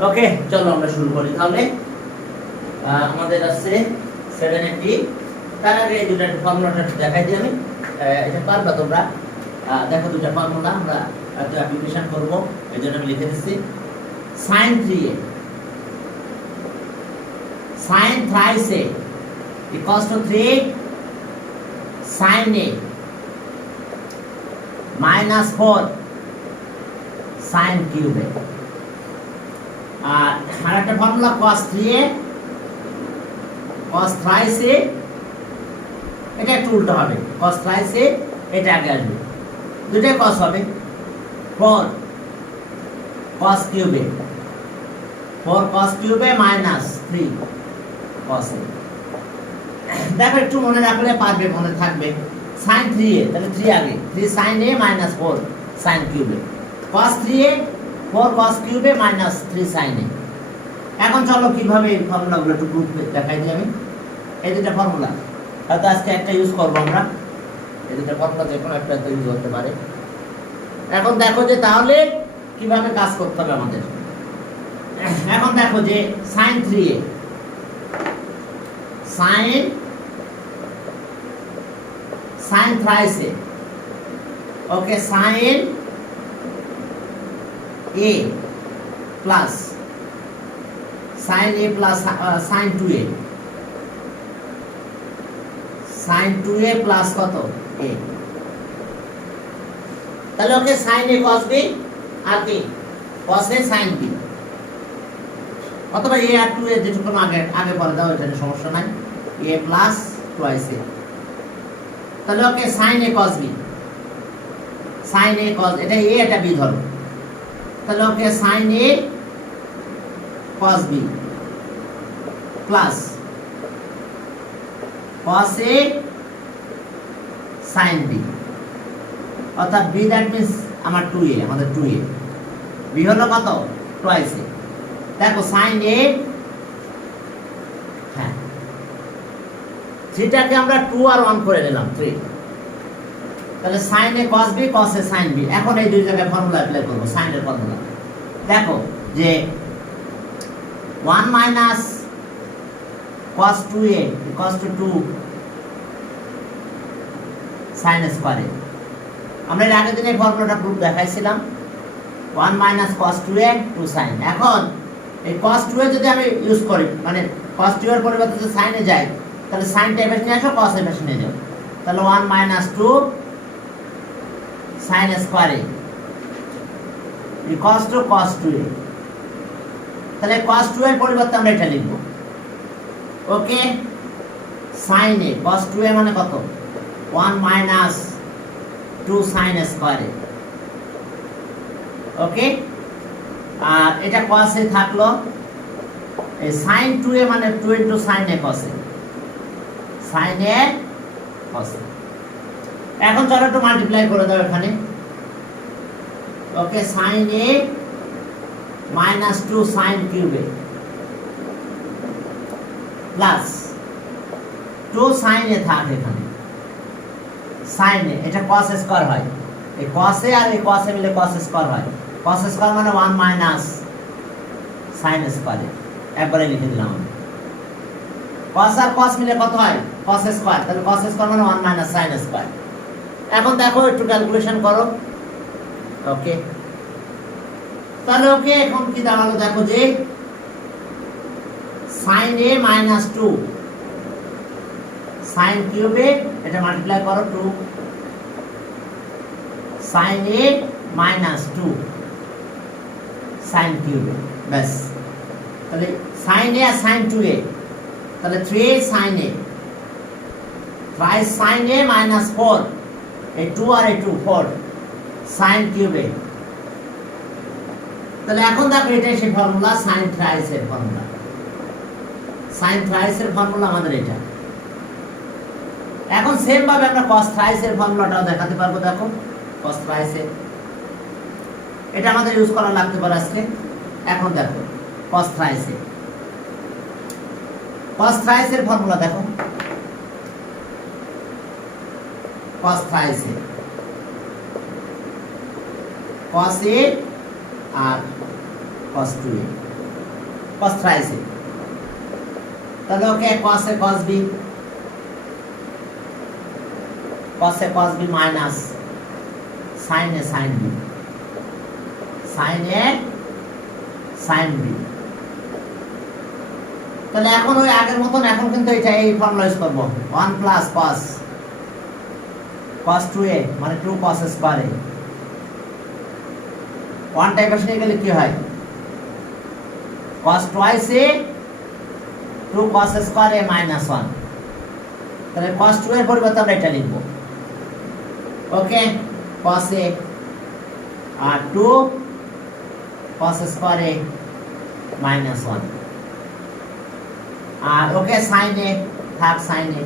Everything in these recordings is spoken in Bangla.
ওকে, চলো আমরা শুরু করি তাহলে। আমাদের আছে 780। তার আগে এই দুটো ফর্মুলাটা দেখাই দিই আমি। এটা পারবা তোমরা? দেখো দুটো ফর্মুলা আমরা একটা অ্যাপ্লিকেশন করব, এই জন্য আমি লিখে দিচ্ছি। sin 3a sin thrice a equals to 3 sin a minus 4 sin cube a। আর একটা formula cos 3a cos thrice a, এটা একটু উল্টো হবে, cos thrice a এটা আগে আসবে, দুটোই cos হবে। 4 cos cube a 4 cos cube a minus 3 cos a। দেখো একটু মনে রাখলে পারবে, মনে থাকবে। sin 3a তাহলে 3 আগে, 3 sin a minus 4 sin cube a, cos 3a 4 cos cube a minus 3 sin a। এখন চলো কিভাবে এই ফর্মুলাগুলো একটু প্রুফ দেখাই দিই আমি। এই দুটো ফর্মুলা হয়তো আজকে একটা ইউজ করব আমরা, এই দুটো ফর্মুলা যে কোনো একটা ইউজ হতে পারে। এখন দেখো যে তাহলে কিভাবে কাজ করতে হবে আমাদের। এখন দেখো যে sin 3a sin thrice a, okay, sin a plus sin a plus sin 2a sin 2a plus কত a, তাহলে ওকে sin a cos b আর কি cos a sin b, অথবা a আর 2a যেটুকু আগে আগে পরে দাও, এটা সমস্যা নাই। a plus twice a, তাহলে ওকে sin a cos b sin a cos, এটা a এটা b ধরো, তাহলে ওকে sin a cos b plus cos a sin b, অর্থাৎ b দ্যাট মিন্স আমার 2a, আমাদের 2a, b হলো কত twice a। দেখো sin a, হ্যাঁ যেটাকে আমরা 2 আর 1 করে নিলাম 3, তাহলে sin a cos b cos a sin b। এখন এই দুই জায়গায় ফর্মুলা অ্যাপ্লাই করব, sin এর ফর্মুলা। দেখো যে 1 minus cos 2a equals to 2 sin square a। আমরা এর আগের দিন এই ফর্মুলাটা প্রুফ দেখাইছিলাম, 1 minus cos 2a 2 sin। এখন এই cos 2a যদি আমি ইউজ করি, মানে cos 2 এর পরিবর্তে যদি sin এ যায়, তাহলে sin টা এভাবে নিয়ে আসো, cos এ নিয়ে যাও, তাহলে 1 minus 2 sin square a equals to cos 2a। তাহলে cos 2 এর পরিবর্তে আমরা এটা লিখব, ওকে, sin a cos 2a মানে কত 1 minus 2 sin square a, ওকে। আর এটা cos a থাকলো, এই sin 2a মানে 2 into sin a cos a sin a cos a। এখন চলো একটু মাল্টিপ্লাই করে দাও এখানে, ওকে, sin a minus 2 sin cube a plus 2 sin a থাক এখানে, sin a এটা cos স্কয়ার হয়, এই cos a আর এই cos a মিলে cos স্কয়ার হয়, cos স্কয়ার মানে 1 minus sin স্কয়ার a, একবারে লিখে দিলাম আমি। cos আর cos মিলে কত হয় cos স্কয়ার, তাহলে cos স্কয়ার মানে 1 minus sin স্কয়ার। এখন দেখো একটু ক্যালকুলেশন করো, ওকে, তাহলে ওকে এখন কি দাঁড়ালো দেখো যে sin a minus 2 sin cube a, এটা মাল্টিপ্লাই করো 2 sin a minus 2 sin cube a, ব্যাস। তাহলে sin a আর sin 2a, তাহলে 3 sin a thrice sin a minus 4, এই 2 আর এই 2 4 sin cube a। তাহলে এখন দেখো এটাই সেই ফর্মুলা, sin thrice এর ফর্মুলা, sin thrice এর ফর্মুলা আমাদের এটা। এখন সেম ভাবে আমরা cos thrice এর ফর্মুলাটাও দেখাতে পারবো, দেখো cos thrice এর, এটা আমাদের ইউজ করা লাগতে পারে আজকে। এখন দেখো cos thrice এর ফর্মুলা দেখো, cos thrice এর cos a আর cos 2a, cos thrice a, তাহলে ওকে cos a cos b, cos a cos b minus sin a sin b, sin a sin b। তাহলে এখন ওই আগের মতন এখন কিন্তু এটা এই ফর্মুলা ইউজ করব, 1 প্লাস cos 2a মানে 2 cos স্কয়ার a, 1 টাইপ আসলে গেলে কি হয়, cos twice a 2 cos square a minus 1, তাহলে cos 2 এর পরিবর্তে আমরা এটা লিখব, ওকে cos a আর 2 cos স্কয়ার a minus 1, আর ওকে sin a থাক sin a,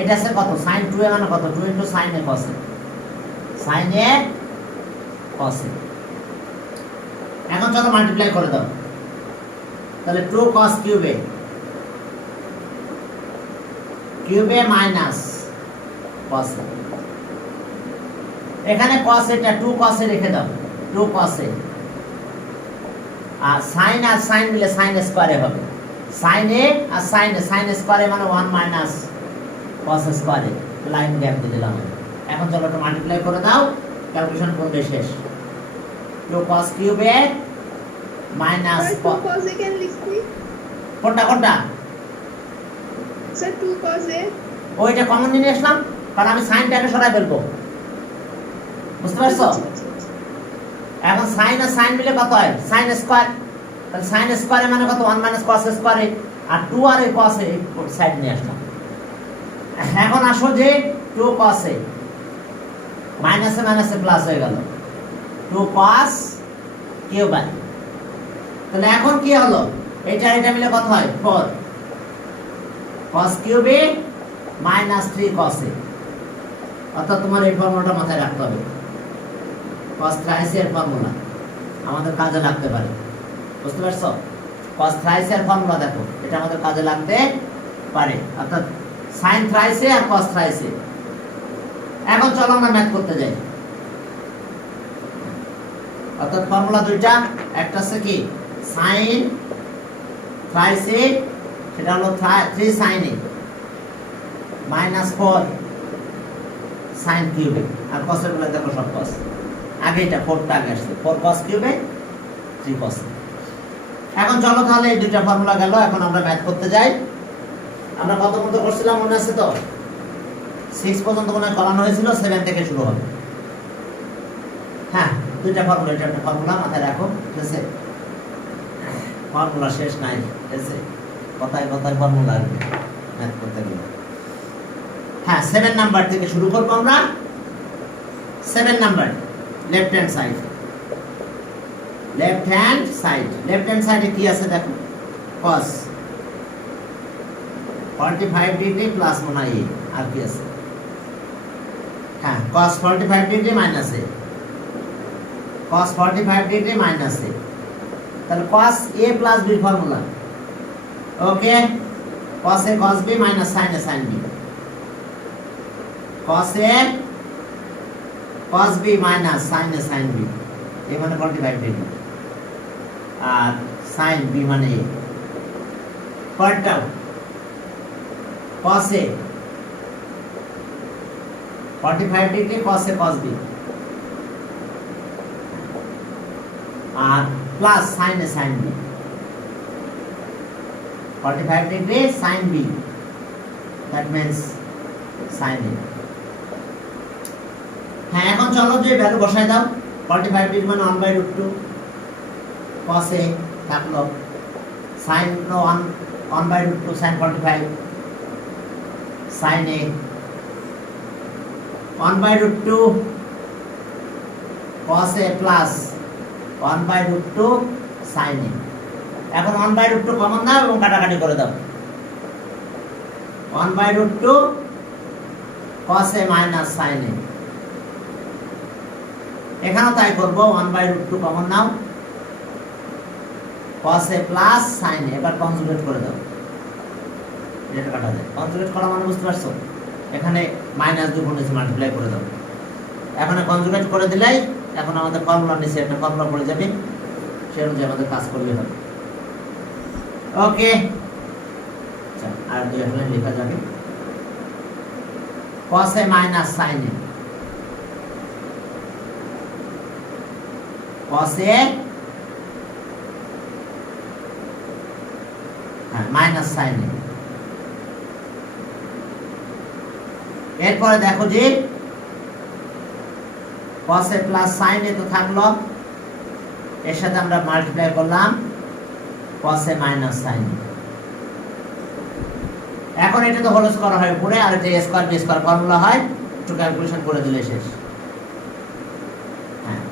এটা আছে কত sin 2a মানে কত 2 into sin a cos a, sin a cos a। এখন চলো মাল্টিপ্লাই করে দাও, তাহলে 2 cos cube a minus cos a, এখানে cos এটা 2 cos a রেখে দাও, 2 cos a, আর sin মিলে sin স্কয়ার এ হবে, sin a আর sin স্কয়ার এ মানে 1 minus cos square a, line gap দিয়ে দিলাম। এখন চলো এটা মাল্টিপ্লাই করে দাও, ক্যালকুলেশন করবে শেষ, 2 cos cube a minus 2 cos a কেন লিখছি? কোনটা স্যার 2 cos a ওইটা কমন নিয়ে আসলাম, কারণ আমি সাইনটাকে সরাই ফেলবো, বুঝতে পারছো? এখন sin আর sin মিলে কত হয় sin স্কয়ার, তাহলে sin স্কয়ার মানে কত 1 minus cos স্কয়ার এ, আর 2 আর এই cos এ সাইড নিয়ে আসলাম। এখন আসো যে 2 cos এ মাইনাসে মাইনাসে প্লাস হয়ে গেল, 2 cos কিউব a, তাহলে এখন কি হলো, এটা মিলে কত হয় 4 cos cube a minus 3 cos a, অর্থাৎ তোমার এই ফর্মুলাটা মাথায় রাখতে হবে, cos thrice এর ফর্মুলা আমাদের কাজে লাগতে পারে, বুঝতে পারছো? cos thrice এর ফর্মুলা দেখো, এটা আমাদের কাজে লাগতে পারে, অর্থাৎ sin thrice এ আর cos thrice এ। এখন চলো আমরা ম্যাথ করতে যাই, অর্থাৎ ফর্মুলা দুইটা, একটা আছে কি sin thrice a, সেটা হলো 3 sin a minus 4 sin cube a, আর cos এর গুলো দেখো সব cos, আগে এটা 4 টা আগে আসছে, 4 cos cube a 3 cos a। এখন চলো তাহলে এই দুইটা ফর্মুলা গেল, এখন আমরা ম্যাথ করতে যাই। আমরা কত পর্যন্ত করছিলাম মনে আছে তো? 6 পর্যন্ত মনে করানো হয়েছিল, 7 থেকে শুরু হবে। হ্যাঁ, দুইটা ফর্মুলা, এটা একটা ফর্মুলা মাথায় রাখো, ঠিক আছে? ফর্মুলা শেষ নাই, ঠিক আছে? কথায় ফর্মুলা আসবে ম্যাথ করতে গেলে। হ্যাঁ, 7 নাম্বার থেকে শুরু করব আমরা। 7 number left hand side, left hand সাইডে কি আছে দেখো, cos 45 ডিগ্রি প্লাস মনে হয় আর কি আছে, হ্যাঁ cos 45 degree minus a, cos 45 degree minus a, তাহলে cos a plus b formula, okay cos a cos b minus sin a sin b, cos a cos b minus sin a sin b, a মানে 45 ডিগ্রি আর sin b মানে a, পরেরটা cos a 45 degree cos a cos b আর plus sin a sin b, 45 degree sin b, that means sin a। হ্যাঁ, এখন চলো যে ভ্যালু বসাই দাও, 45 ডিগ্রি মানে 1/√2 cos a থাকলো, sin 1/√2 sin 45 sin a, 1/√2 cos a plus 1/√2 sin a। এখন 1/√2 কমন দাও এবং কাটাকাটি করে দাও, 1/√2 cos a minus sin a, এখানেও তাই করব, 1/√2 common now, cos a plus sin a, এবার কনজুগেট করে দাও, এটা কাটা যায়, কনজুগেট করা মানে বুঝতে পারছো, এখানে মাইনাস 2 গুণ নিচে মাল্টিপ্লাই করে দাও, এখন কনজুগেট করে দিলেই এখন আমাদের ফর্মুলা নিচে একটা ফর্মুলা পড়ে যাবে, সেই অনুযায়ী আমাদের কাজ করলে হবে। ওকে, আচ্ছা আর দুই এখানে লেখা যাবে cos a minus sin a, cos a minus sin a। এরপরে দেখো যে cos a plus sin a তো থাকলো, এর সাথে আমরা মাল্টিপ্লাই করলাম cos a minus sin a। এখন এটা তো হোল স্কয়ার হয় উপরে, আর এটা a square b square formula হয়, একটু ক্যালকুলেশন করে দিলে শেষ। হ্যাঁ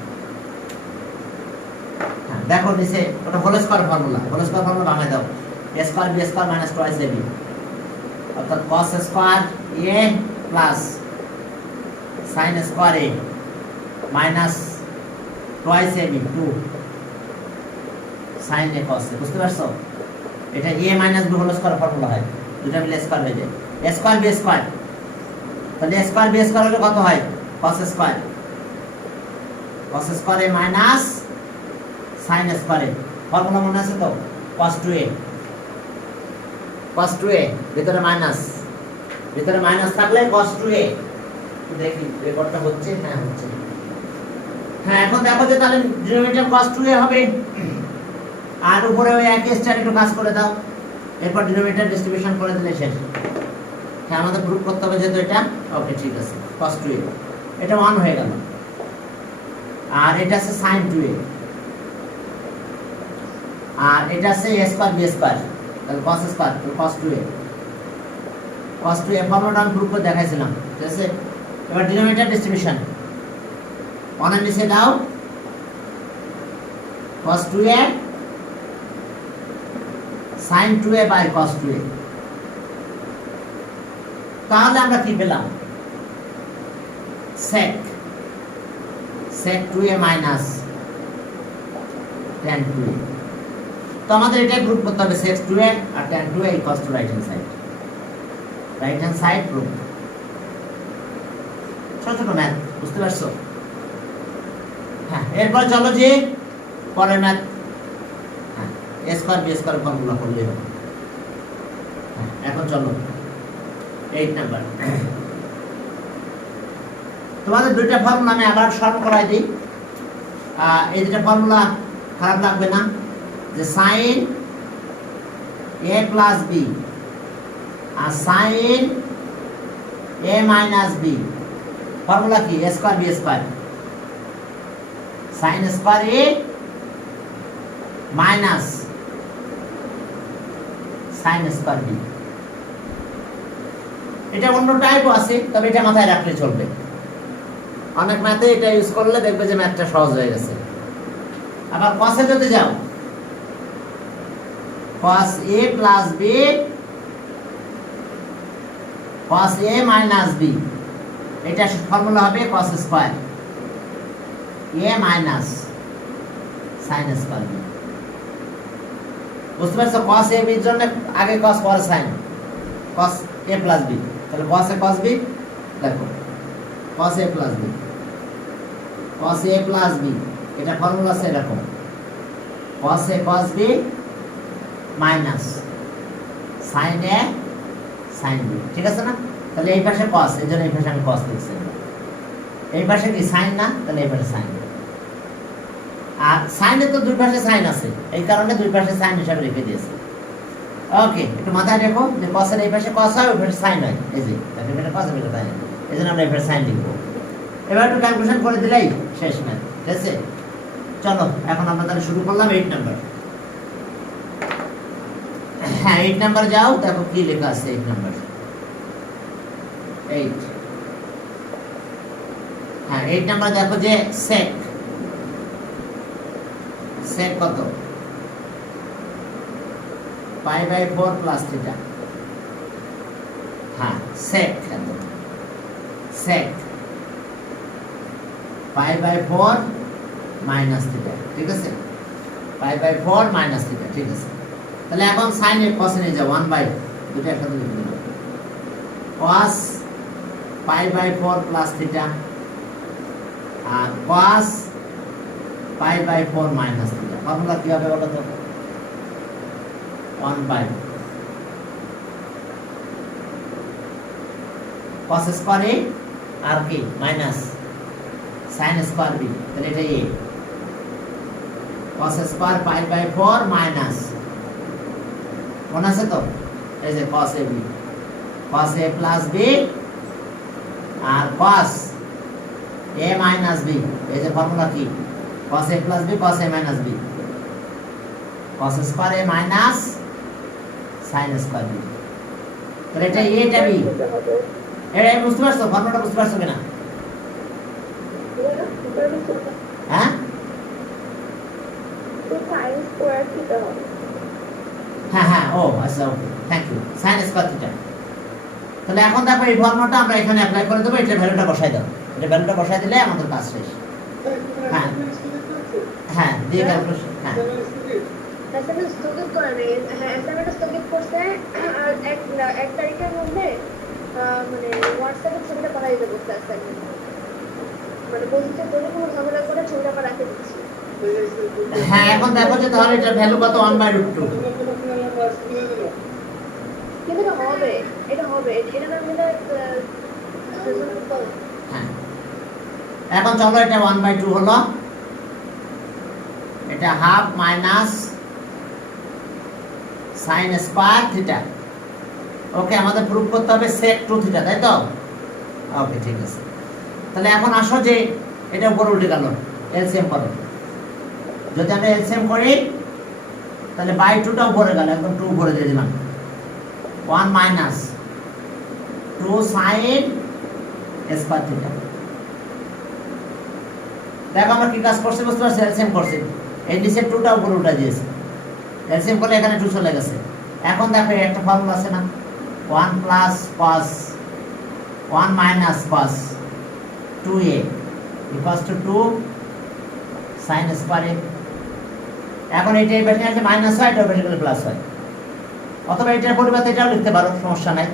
হ্যাঁ দেখো নিচে ওটা whole square formula, whole square formula বানাই দাও, a square b square minus twice ab, অর্থাৎ cos square a plus sin square a minus twice ab 2 sin a cos a। বুঝতে পারছো? এটা a minus b whole square formula হয়, দুটো মিলে স্কয়ার হয়ে যায়, a স্কয়ার b স্কয়ার। তাহলে a স্কয়ার b স্কয়ার হলে কত হয়? cos square, cos square a minus sin square a। Formula মনে আছে তো? cos 2a, cos 2a ভিতরে মাইনাস, ভিতরে মাইনাস থাকলে cos 2a। দেখি রেকর্ডটা হচ্ছে, হ্যাঁ হচ্ছে। হ্যাঁ এখন দেখো যে তাহলে ডিনোমিনেটর cos 2a হবে, আর উপরে ওই একই স্টাইল একটু কাজ করে দাও, এরপর ডিনোমিনেটর ডিস্ট্রিবিউশন করে দিলে শেষ। হ্যাঁ আমাদের প্রুফ করতে হবে যেহেতু এটা, ওকে ঠিক আছে, cos 2a এটা 1 হয়ে গেল, আর এটা আছে sin 2a, আর এটা আছে a স্কয়ার b স্কয়ার, তাহলে cos square cos 2a, cos 2a ফর্মুলাটা আমি প্রুফ করে দেখাইছিলাম, ঠিক আছে। এবার ডিনোমিনেটর ডিস্ট্রিবিউশন 1 এর নিচে দাও cos 2a sin 2a by cos 2a। তাহলে আমরা কি পেলাম? sec 2a minus tan 2a। তো আমাদের এটাই প্রুফ করতে হবে, sec 2a আর tan 2a equals to right hand side proof. ছোট ছোট ম্যাথ, বুঝতে পারছো? হ্যাঁ এরপর চলো যে পরের ম্যাথ, হ্যাঁ a square b square formula করলেই হবে। হ্যাঁ এখন চলো 8 নাম্বার। তোমাদের দুইটা ফর্মুলা আমি আবার সলভ করাই দিই, এই দুইটা ফর্মুলা খারাপ লাগবে না, যে sin a প্লাস b আর sin a minus b, formula কি? a square b square, sin square a minus sin square b। এটা অন্য টাইপও আছে, তবে এটা মাথায় রাখলে চলবে, অনেক ম্যাথে এটা ইউজ করলে দেখবে যে ম্যাথটা সহজ হয়ে গেছে। আবার cos এ যদি যাও, cos a plus b cos a minus b, এটা ফর্মুলা হবে cos square a minus sin square b। বুঝতে পারছো? cos a b এর জন্য আগে cos পরে sin, cos a plus b, তাহলে cos a cos b, দেখো cos a plus b, cos a plus b, এটা ফর্মুলা আছে এরকম, cos a cos b minus sin a sin b, ঠিক আছে না? তাহলে এই পাশে cos, এর জন্য এই পাশে আমি cos লিখছি, এই পাশে কি sin না, তাহলে এই পাশে sin। আর sin এর তো দুই পাশে sin আছে, এই কারণে দুই পাশে sin হিসাবে রেখে দিয়েছি। ওকে, একটু মাথায় রাখো যে cos এর এই পাশে cos হয়, ওই পাশে sin হয়, এই যে দেখো এটা cos এটা sin, এজন্য আমরা এই পাশে sin লিখব। এবার একটু ক্যালকুলেশন করে দিলেই শেষ ম্যাথ, ঠিক আছে। চলো এখন আমরা তাহলে শুরু করলাম 8 নাম্বার। হ্যাঁ 8 নাম্বার যাও, দেখো কি লেখা আছে 8 নাম্বার। 8, হ্যাঁ 8 নাম্বার দেখো যে sec কত? Pi by 4 plus theta. হ্যাঁ sec এত, sec pi by 4 minus theta, ঠিক আছে, পাই বাই 4 মাইনাস থিটা, ঠিক আছে। তাহলে এখন sin এর cos এ যাও 1 বাই, দুটো একসাথে লিখে দিলাম, cos pi by 4 plus theta আর cos pi by 4 minus theta. Formula কি হবে বলো তো? 1 বাই cos স্কয়ার a আর কি মাইনাস sin স্কয়ার b, তাহলে এটা a cos square pi by 4 minus, মনে আছে তো, এই যে cos a b, cos a plus b আর cos a মাইনাস b, এই যে ফর্মুলা কি cos a plus b cos a minus b, cos square a minus sin square b, তাহলে এটা a এটা b, এটা বুঝতে পারছো ফর্মুলাটা বুঝতে পারছো কিনা? হ্যাঁ হ্যাঁ হ্যাঁ, ও আচ্ছা, okay, thank you, sin square theta. তাহলে এখন দেখো এই ফর্মুলাটা আমরা এখানে অ্যাপ্লাই করে দেবো, এটা ভ্যালুটা বসাই দাও, এটা ভ্যালুটা বসাই দিলে আমাদের কাজ শেষ। হ্যাঁ হ্যাঁ, দিয়ে ক্যালকুলেশন, হ্যাঁ এসএমএস স্থগিত করে নেই, হ্যাঁ এসএমএস স্থগিত করছে আর এক তারিখের মধ্যে মানে হোয়াটসঅ্যাপে ছবিটা পাঠিয়ে দেবো অ্যাসাইনমেন্ট, মানে বলতে কোনো ঝামেলা করে ছবিটা আমরা রাখে দিচ্ছি। হ্যাঁ, এখন দেখো যে তাহলে এটা ভ্যালু কত 1/√2, কিন্তু এটা হবে, এটা হবে, এটা না মিলে হ্যাঁ। এখন চলো এটা 1/2 হলো, এটা half minus sin square theta. Okay, আমাদের প্রুফ করতে হবে sec 2 থিটা, তাই তো? ওকে, ঠিক আছে। তাহলে এখন আসো যে এটা উপরে উল্টে গেল, এলসিএম করো। যদি আমরা এলসিএম করি তাহলে বাই 2টা উপরে গেল, একদম 2 উপরে দিয়ে দিলাম, 1 মাইনাস 2 sin স্কয়ার থিটা। দেখো আমরা কি কাজ করছি বুঝতে পারছি, এলসিএম করছি, এই নিচে 2টা উপরে উল্টা দিয়েছে, এলসিএম করলে এখানে 2 চলে গেছে। এখন দেখো একটা ফর্মুলা আছে না, 1 plus cos 1 minus cos 2a equals two 2 sin square a। এখন এটা এই পাশে আছে মাইনাস হয়, এটা পাশে গেলে প্লাস হয়, অথবা এটার পরিবর্তে এটাও লিখতে পারো, সমস্যা নাই।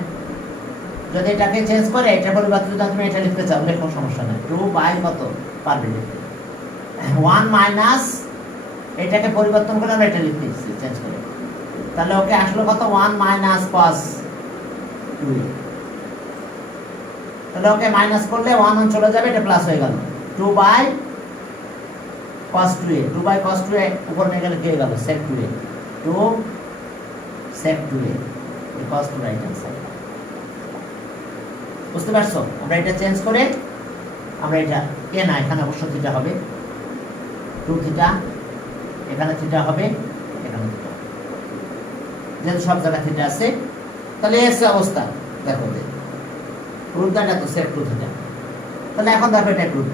যদি এটাকে চেঞ্জ করে এটার পরিবর্তে যদি তুমি এটা লিখতে চাও লেখো, সমস্যা নাই। 2 বাই কত পারবে লিখতে, 1 মাইনাস এটাকে পরিবর্তন করে আমরা এটা লিখতেছি চেঞ্জ করে, তাহলে ওকে আসলো কত 1 মাইনাস cos 2, তাহলে ওকে মাইনাস করলে 1 চলে যাবে, এটা প্লাস হয়ে গেল 2 by cos 2a, 2 by cos 2a উপর নিয়ে গেলে কি হয়ে গেল sec 2a, 2 sec 2a cos 2 right answer. বুঝতে পারছো? আমরা এটা চেঞ্জ করে আমরা এটা এ না, এখানে অবশ্য থিটা হবে 2 থিটা, এখানে থিটা হবে, এখানে থিটা, যেহেতু সব জায়গায় থিটা আছে, তাহলে এসে অবস্থা দেখো যে রুটটা তো sec 2 থিটা। তাহলে এখন দেখো এটা রুট,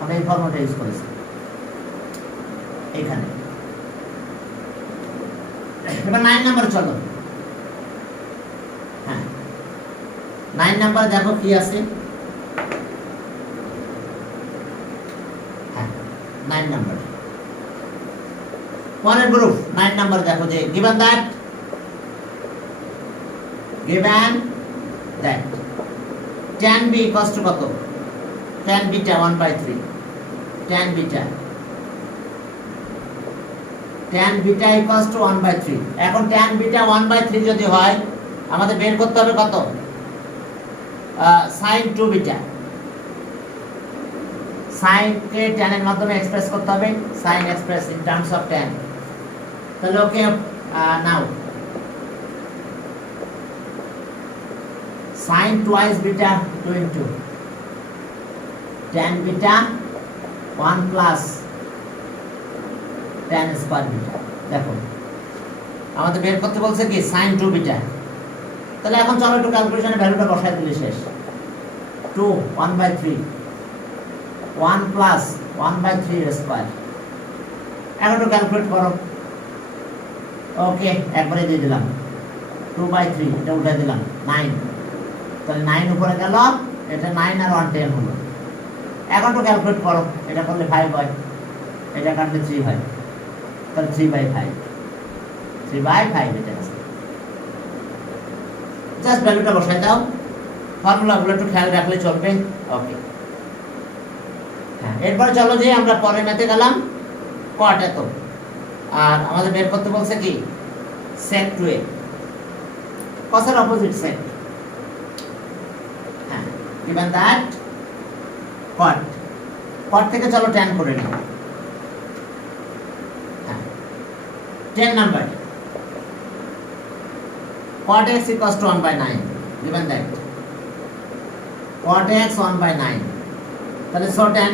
আমরা এই ফর্মুলাটা ইউজ করেছি এখানে। এবার 9 নাম্বার চলো, হ্যাঁ 9 নাম্বার দেখো কি আছে, হ্যাঁ 9 নাম্বার পরের গ্রুপ 9 নাম্বার দেখো যে given that tan b equals to কত, tan beta 1/3, tan beta equals to 1/3। এখন tan beta 1/3 যদি হয় আমাদের বের করতে হবে কত, sin 2 beta, sin কে tan এর মাধ্যমে এক্সপ্রেস করতে হবে, sin express in terms of tan। তাহলে ওকে নাও sin twice beta 2 into tan beta 1 plus tan square beta. দেখো আমাদের বের করতে বলছে কি sin 2 বিটা, তাহলে এখন চলো একটু ক্যালকুলেশনে ভ্যালুটা বসাই দিলে শেষ। 2 1/3 1 plus 1/3 স্কয়ার, এখন একটু ক্যালকুলেট করো। ওকে, একবারে দিয়ে দিলাম 2/3, এটা উঠাই দিলাম 9, তাহলে 9 উপরে গেল, এটা 9 আর 1 10 হলো। এখন একটু ক্যালকুলেট করো, এটা করলে 5 হয়, এটা কাটলে 3 হয়, তাহলে 3/5 এটা আছে। জাস্ট ভ্যালুটা বসাই দাও, ফর্মুলাগুলো একটু খেয়াল রাখলে চলবে। ওকে, হ্যাঁ এরপর চলো যে আমরা পরের ম্যাথে গেলাম cot এত, আর আমাদের বের করতে বলছে কি sec 2a cos এর অপোজিট sec হ্যাঁ given that cot থেকে চলো tan করে নিই হ্যাঁ 10 number cot x equals to 1 by 9 given that cot x 1 by 9 তাহলে so tan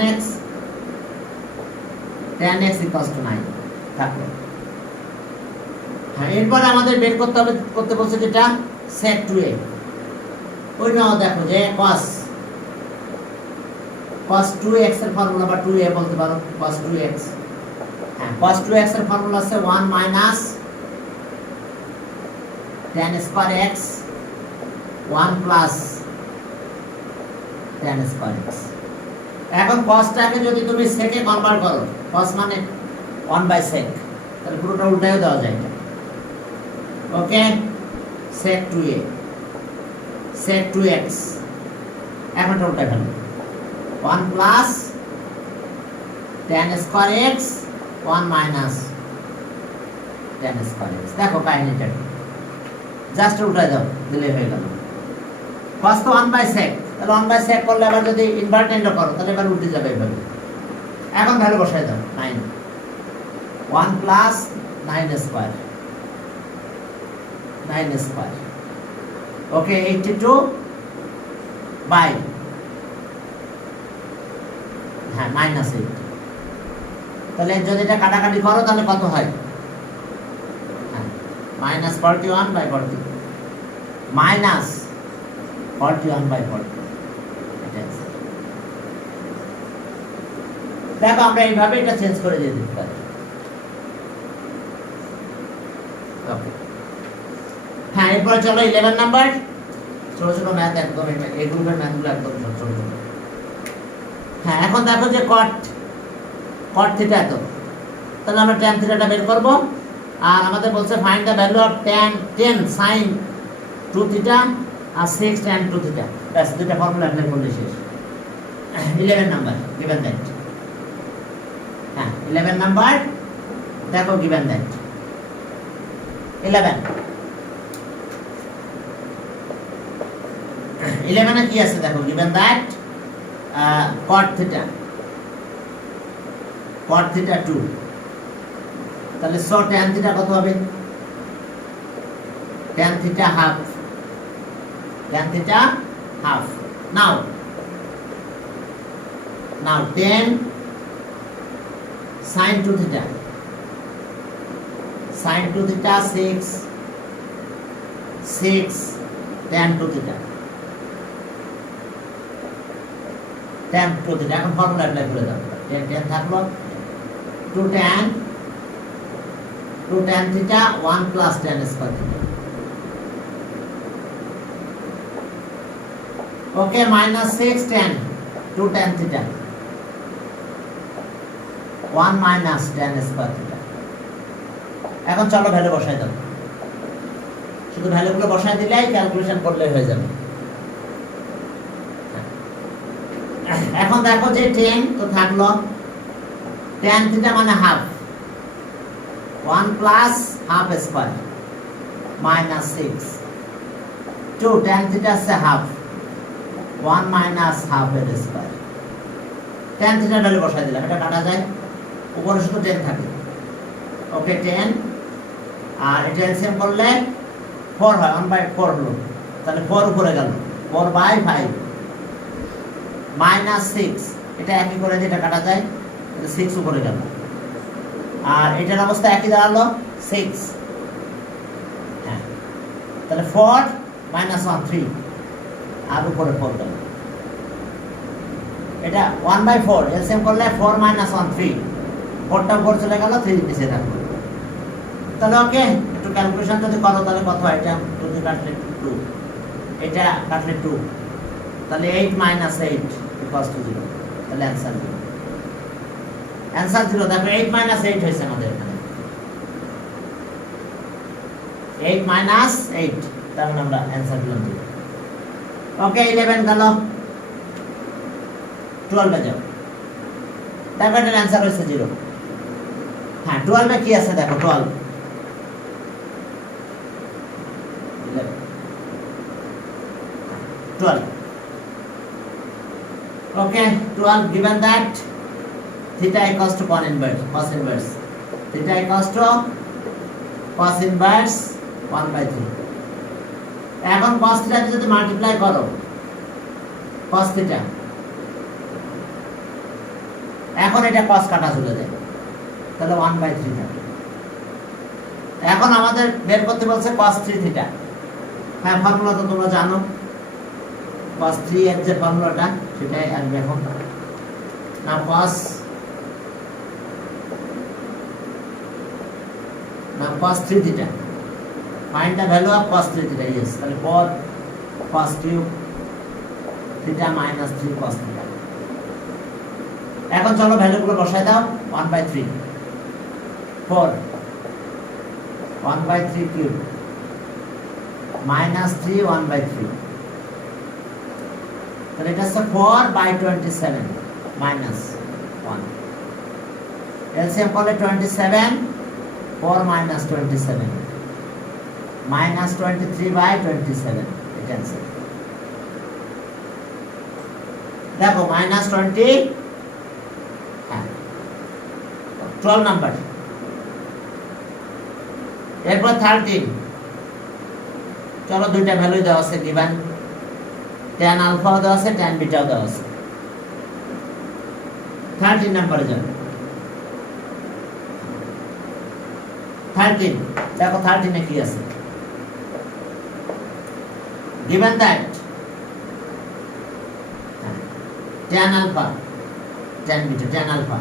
x equals to 9 থাকলো হ্যাঁ এরপরে আমাদের বের করতে বলছে যেটা sec 2a ওই নাও দেখো যে cos 2x এর ফর্মুলা বা 2a বলতে পারো cos 2x হ্যাঁ cos 2x এর ফর্মুলা আছে 1 minus tan square x 1 plus tan square x এখন cosটাকে যদি তুমি sec এ কনভার্ট করো cos মানে 1 by sec তাহলে পুরোটা উল্টায়ও দেওয়া যায় ওকে sec 2a sec 2x এখন এটা উল্টায় ফেলো 1 plus tan square x 1 minus tan square x দেখো কাহিনীটা জাস্ট উল্টায় দাও দিলে হয়ে গেল cos তো 1 by sec তাহলে 1 by sec করলে আবার যদি ইনভার্টেন্ডও করো তাহলে এবার উল্টে যাবে এইভাবে এখন ভ্যালু বসাই দাও 9 1 plus 9 square ওকে 82 by হ্যাঁ -8 তাহলে যদি এটা কাটাকাটি করো তাহলে কত হয় হ্যাঁ -41 by 40 -41 by 40 দেখো আমরা এইভাবে এটা চেঞ্জ করে দিয়ে দিতে পারি ওকে হ্যাঁ এরপর চলো 11 নাম্বার ছোট ছোট ম্যাথ একদম এই গ্রুপের ম্যাথগুলো একদম ছোট ছোট হ্যাঁ এখন দেখো যে cot থিটা এত তাহলে আমরা tan থিটাটা বের করব আর আমাদের বলছে find the value of tan 10 sin 2 theta আর 6 tan 2 থিটা ব্যাস দুটো ফর্মুলা অ্যাপ্লাই করলে শেষ 11 নাম্বার given that হ্যাঁ 11 নাম্বার দেখো given that 11 11 এ কি আছে দেখো given that cot theta 2 তাহলে so tan theta কত হবে tan theta half now 10 sin 2 theta 6 tan 2 theta tan 2 theta এখন ফর্মুলা অ্যাপ্লাই করে দাও tan থাকলো 2 tan theta 1 plus tan square theta ওকে -6 tan 2 tan theta 1 minus tan square theta এখন চলো ভ্যালু বসাই দাও শুধু ভ্যালুগুলো বসাই দিলেই ক্যালকুলেশন করলে হয়ে যাবে এখন দেখো যে 10 তো থাকলো tan theta মানে half 1 plus half square minus 6 2 tan theta से half 1 minus half square tan theta value বসাই দিলাম এটা কাটা যায় উপরে শুধু 10 থাকে ওকে 10 আর এটা এলসিএম করলে 4 হয় 1 by 4 হলো তাহলে 4 উপরে গেল 4 by 5 minus 6 এটা একই করে যেটা কাটা যায় 6 উপরে গেল আর এটার অবস্থা একই দাঁড়ালো 6 হ্যাঁ তাহলে 4 minus 1 3 আর উপরে 4 গেল এটা 1 by 4 এলসিএম করলে 4 minus 1 3 4টা উপরে চলে গেল 3 নিচে থাকলো তাহলে ওকে একটু ক্যালকুলেশন যদি করো তাহলে কত হয় এটা 2 কাটলে 2 এটা কাটলে 2 তাহলে 8 minus 8 equals to 0 তাহলে অ্যানসার 0 দেখো 8 minus 8 হয়েছে আমাদের এখানে 8 minus 8 তার মানে আমরা অ্যানসার পেলাম 0 ওকে 11 গেল 12 এ যাও দেখো এটার অ্যানসার হয়েছে 0 হ্যাঁ 12 এ কি আছে দেখো 12 12. Okay, 12 given that theta equals to cos inverse. Theta equals to cos inverse 1/3. এখন cos theta যদি মাল্টিপ্লাই করো cos theta, এখন এটা cos কাটা চলে যায়, তাহলে 1/3 থাকে। এখন আমাদের বের করতে বলছে cos 3 theta। হ্যাঁ, ফর্মুলা তো তোমরা জানো, cos 3 এর যে ফর্মুলাটা সেটাই আসবে এখন। না cos 3 theta, find the value of cos 3 theta, yes, তাহলে 4 cos cube theta minus 3 cos theta। এখন চলো ভ্যালুগুলো বসায় দাও। 1/3, 4 1/3 cube minus 3 1/3, তাহলে এটা হচ্ছে 4/27 minus 1। এলসিএম করলে 27, 4 minus 27 minus 23/27, এটা অ্যান্সার। দেখো minus 20, হ্যাঁ 12 নাম্বার। এরপর 13, চলো দুইটা ভ্যালু দেওয়া আছে গিভেন, tan আলফাও দেওয়া আছে, tan বিটাও দেওয়া আছে। 13 নাম্বারে যাবে। 13, দেখো 13 এ কি আছে, given that tan alpha, tan beta, tan alpha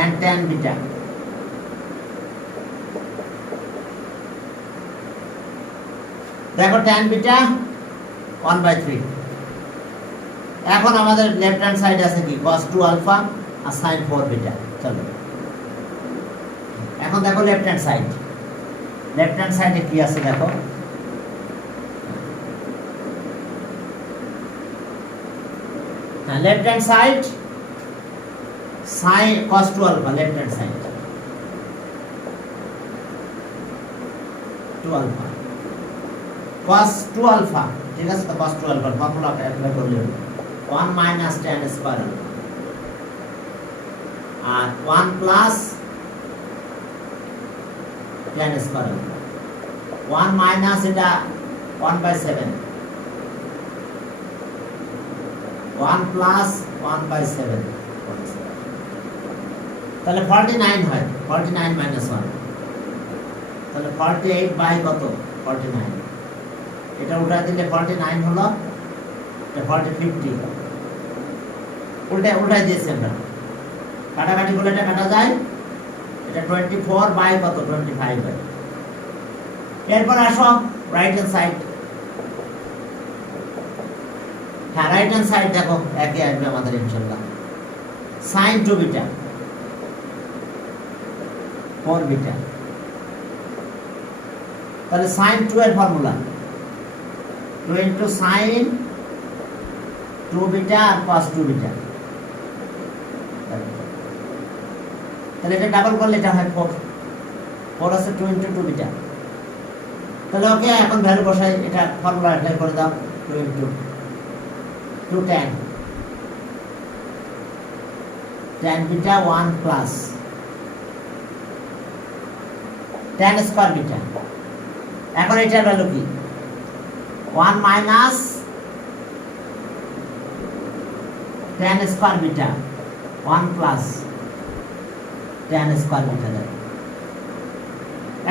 and tan beta, দেখো tan beta 1/3। এখন আমাদের লেফট হ্যান্ড সাইড আছে কি cos 2 alpha আর sin 4 beta। চলো এখন দেখো লেফট হ্যান্ড সাইডে কি আছে দেখো, হ্যাঁ left hand side sin cos 2 alpha, left hand side 2 alpha cos 2 alpha, ঠিক আছে। তো cos 2 alpha ফর্মুলা অ্যাপ্লাই করলে 1 minus tan square alpha আর 1 plus tan square alpha, 1 minus এটা 1/7, 1 plus 1/7, তাহলে 49 হয়, 49 minus 1, তাহলে 48 বাই কত 49, এটা উল্টা দিলে 49 হলো, এটা 50 উল্টাই দিয়েছি আমরা, কাটাকাটি করলে এটা কাটা যায়, এটা 24 বাই কত 25 হয়। এরপর আসো রাইট হ্যান্ড সাইড, হ্যাঁ রাইট হ্যান্ড সাইড দেখো একই আসবে আমাদের ইনশাআল্লাহ, sin 2 বিটা 4 বিটা, তাহলে sin 2 এর ফর্মুলা 2 into sin 2 বিটা আর cos 2 বিটা, তাহলে এটা ডাবল করলে এটা হয় 4 আছে 2 into 2 বিটা। তাহলে ওকে, এখন ভ্যালু বসাই, এটা ফর্মুলা অ্যাপ্লাই করে দাও। 2 into 2 tan beta 1 plus tan square beta. এখন এটার ভ্যালু কি 1 minus tan square beta 1 plus tan square beta দেয়।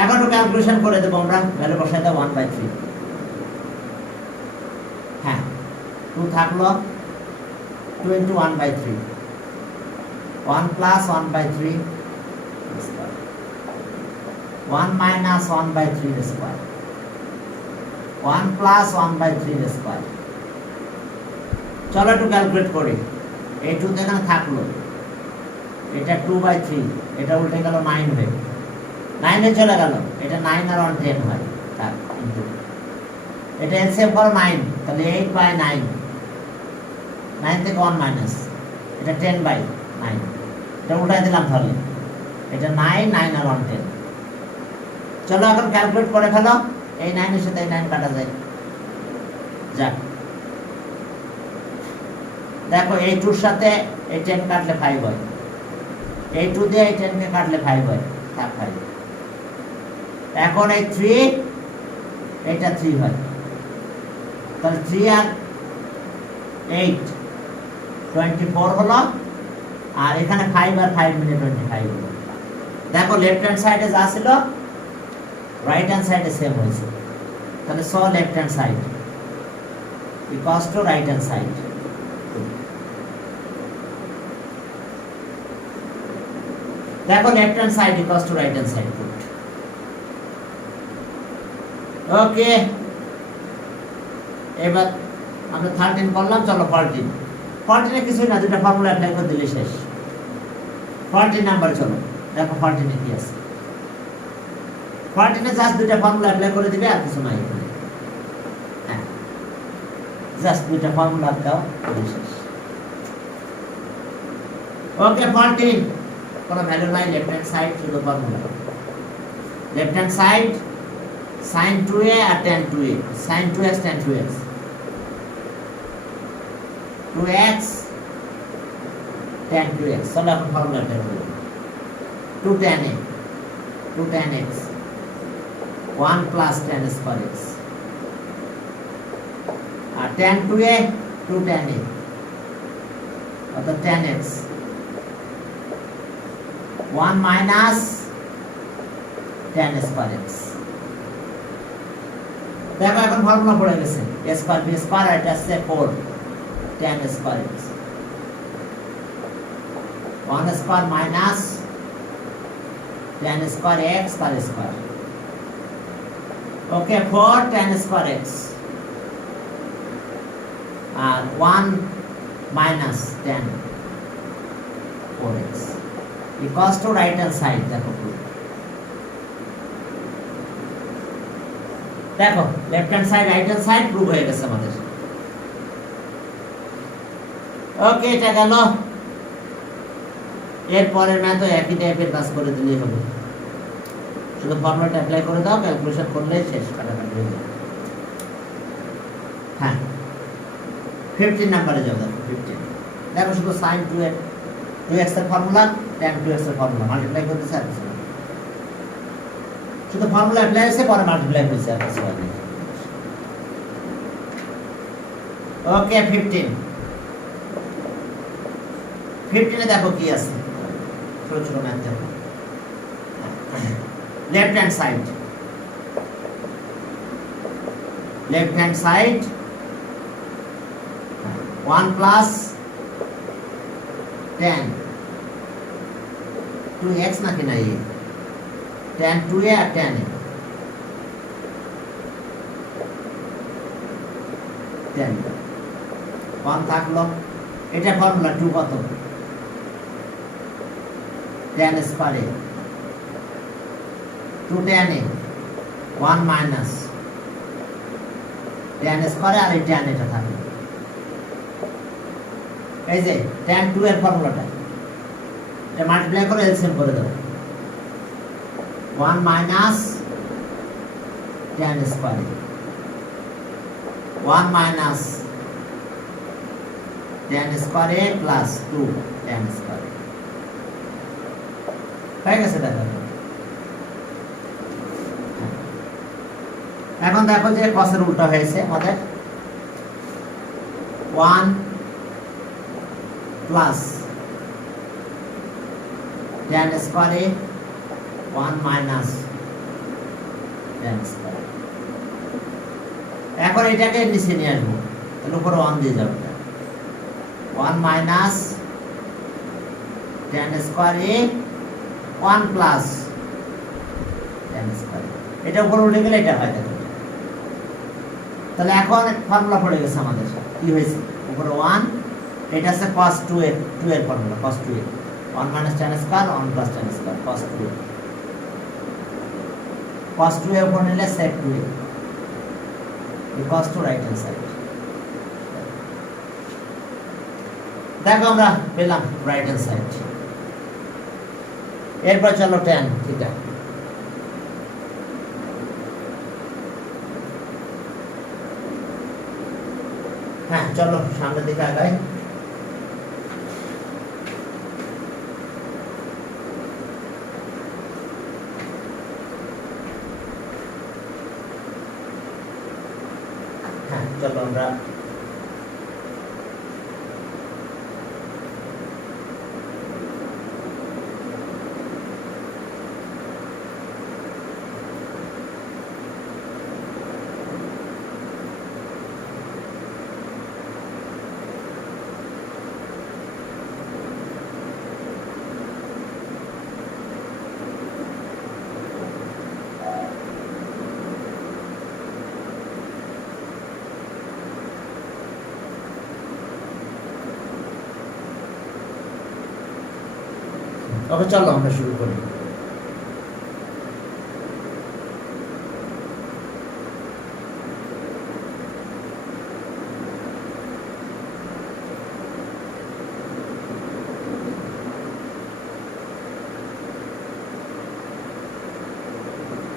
এখন তো ক্যালকুলেশন করে দেবো আমরা, ভ্যালু বসাই দাও 1/3, হ্যাঁ 2 থাকলো 2 into 1/3, 1 plus 1/3 square, 1 minus 1/3 square, 1 plus 1/3 square। চলো একটু ক্যালকুলেট করি, এই 2 এখানে থাকলো, এটা 2/3, এটা উল্টে গেল 9 হয়ে, 9 এ চলে গেল, এটা 9 আর 1 10 হয়, তার ইনটু এটা এলসিএম করো 9, তাহলে 8/9, 9 থেকে 1 মাইনাস, এটা 10/9, এটা উল্টাই দিলাম, তাহলে এটা 9 আর 1 10, চলো এখন ক্যালকুলেট করে ফেলো, এই 9 এর সাথে এই 9 কাটা যায়, যাক দেখো এই 2 এর সাথে এই 10 কাটলে 5 হয়, এই 2 দিয়ে এই 10 কে কাটলে 5 হয়, থাক 5। এখন এই 3 এটা 3 হয়, তাহলে 3 আর 8 24 হলো, আর এখানে 5 আর 5 মিলে 25 হলো। দেখো লেফট হ্যান্ড সাইডে যা ছিল রাইট হ্যান্ড সাইডে সেম হয়েছে, তাহলে so left hand side equals to right hand side. দেখো left hand side equals to right hand side. Okay, এবার আমরা 13 করলাম, চলো 14। 14 এ কিছুই না, দুটো ফর্মুলা অ্যাপ্লাই করে দিলে শেষ। 14 নাম্বার, চলো দেখো 14 এ কি আছে। 14 এ জাস্ট দুটো ফর্মুলা অ্যাপ্লাই করে দিবে, আর কিছু নাই। হ্যাঁ, জাস্ট দুটো ফর্মুলা দাও, দিলে শেষ। ওকে 14 কোনো ভ্যালু নাই, লেফট হ্যান্ড সাইড শুধু formula. Left hand side sin 2a আর tan 2a, sin 2x tan 2x, 2x tan 2x। চলো এখন ফর্মুলাটা করব। 2 tan a 2 tan x 1 plus tan square x, R tan 2a 2 tan a অর্থাৎ tan x 1 minus tan square x। দেখো এখন ফর্মুলা পড়ে গেছে, a স্কয়ার b স্কয়ার, আর এটা আছে 4 tan square x, 1 square minus tan square x তার square. Okay 4 tan square x আর 1 minus tan 4x equals to right hand side. দেখো দেখো left hand side right hand side prove হয়ে গেছে আমাদের। ওকে, এটা গেল। এরপরের ম্যাথও একই টাইপের কাজ করে দিলেই হবে, শুধু ফর্মুলাটা অ্যাপ্লাই করে দাও, ক্যালকুলেশন করলেই শেষ, কাটাকাটি হয়ে যাবে। হ্যাঁ 15 নাম্বারে যাও। দেখো 15 দেখো শুধু sin 2x এর ফর্মুলা, tan 2x এর ফর্মুলা মাল্টিপ্লাই করতে চাই, শুধু ফর্মুলা অ্যাপ্লাই হয়েছে, পরে মাল্টিপ্লাই হয়েছে, আর কিছু হয়নি। ওকে 15 এ দেখো কি আছে, ছোট ছোট ম্যাথ দেখো। Left hand side 1 plus tan 2x নাকি না, এই tan 2a আর tan a, tan 1 থাকলো। এটা ফর্মুলা 2 কত, tan square a 2 tan a 1 minus tan square, আর এই tan এটা থাকলো। এই যে tan 2 এর ফর্মুলাটা, এটা মাল্টিপ্লাই করে এলসিএম করে দাও, 1 minus tan square 1 minus tan square plus 2 tan square হয়ে গেছে। দেখো এখন দেখো যে cos-এর উল্টা হয়েছে আমাদের, 1 plus tan square 1 minus tan square। এখন এটাকে নিচে নিয়ে আসবো, তাহলে উপরে 1 দিয়ে যাবে, 1 minus tan square 1 plus tan square, এটা উপরে উঠে গেলে এটা হয়। দেখো তাহলে এখন ফর্মুলা পড়ে গেছে আমাদের, কি হয়েছে, উপরে 1, এটা আছে cos 2 এর formula, cos 2 1 minus tan square 1 plus tan square, cos 2 cos 2 এর উপর নিলে sec 2 equals to right hand side। দেখো আমরা পেলাম রাইট হ্যান্ড সাইড। এরপর চলো tan থিটা, চলো সামনের দিকে আগাই। হ্যাঁ চলো আমরা ওকে চলো আমরা শুরু করি।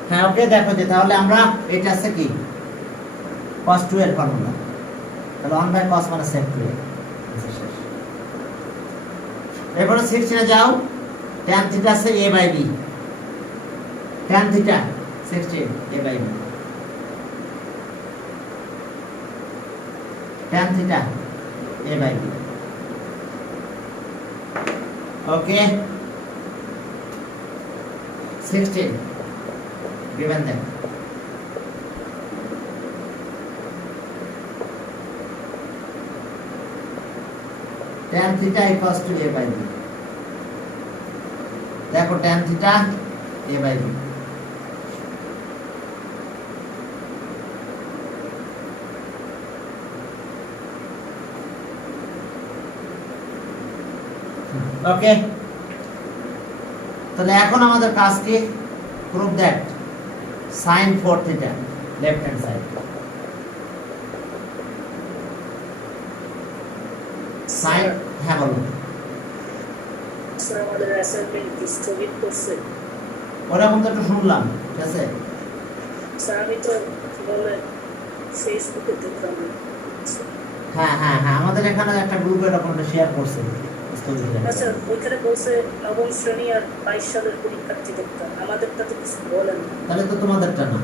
হ্যাঁ ওকে দেখো যে তাহলে আমরা এটা আছে কি cos 2 এর ফর্মুলা, তাহলে 1 বাই cos মানে sec 2 এরপরে 16 এ যাও, tan থিটা আছে a by b, tan theta 16 a by b, tan theta a by b। Okay 16 given that tan theta equals to a by b, দেখো tan theta a by b, ওকে তাহলে এখন আমাদের কাজ কি, prove that sin 4 theta left hand side, sin হ্যাঁ বলো স্যার আমাদের অ্যাসাইনমেন্ট স্থগিত করছে। ওরকম তো একটু শুনলাম, ঠিক আছে স্যার আমি তো বলে ফেসবুকে দেখলাম। হ্যাঁ হ্যাঁ হ্যাঁ আমাদের এখানে একটা গ্রুপে এরকম শেয়ার করছে। আচ্ছা ওইখানে বলছে নবম শ্রেণী আর 22 সালের পরীক্ষার্থী দেখতাম, আমাদেরটা তো কিছু বলেন না। তাহলে তো তোমাদেরটা না,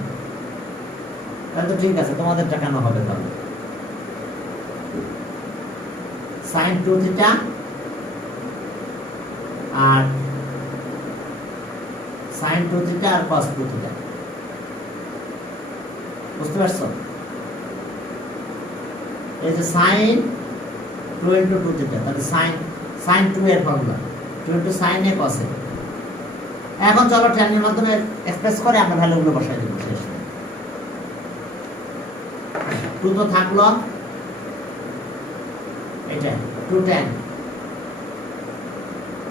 তাহলে তো ঠিক আছে, তোমাদেরটা কেন হবে তাহলে? sin 2 থিটা আর sin 2 থিটা আর cos 2 থিটা, বুঝতে পারছো? এই যে sin 2 into 2 থিটা, তাহলে sin 2 এর formula 2 into sin a cos a। এখন চলো tan এর মাধ্যমে এক্সপ্রেস করে আমরা ভ্যালুগুলো বসাই দেব শেষ। 2 তো থাকলো, এটা 2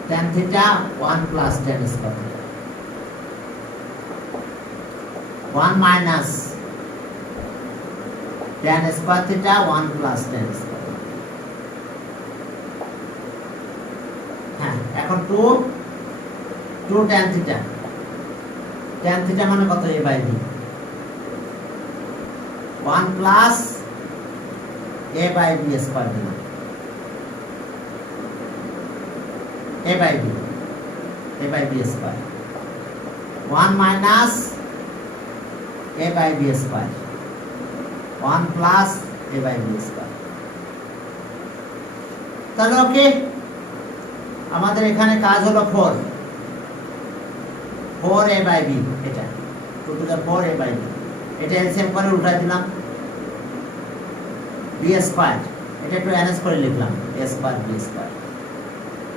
tan theta 1 plus tan square theta, 1 minus tan square theta 1 plus tan square theta। হ্যাঁ এখন 2 tan theta, tan theta মানে কত a by b, 1 plus a by b square দিলাম, a by b square, 1 minus a by b square, 1 plus a by b square। তাহলে ওকে আমাদের এখানে কাজ হলো 4 a by b, এটা 2 to the 4 a by b, এটা এলসিএম করে উল্টাই দিলাম, b স্কয়ার, এটা একটু এনএস করে লিখলাম a স্কয়ার b স্কয়ার।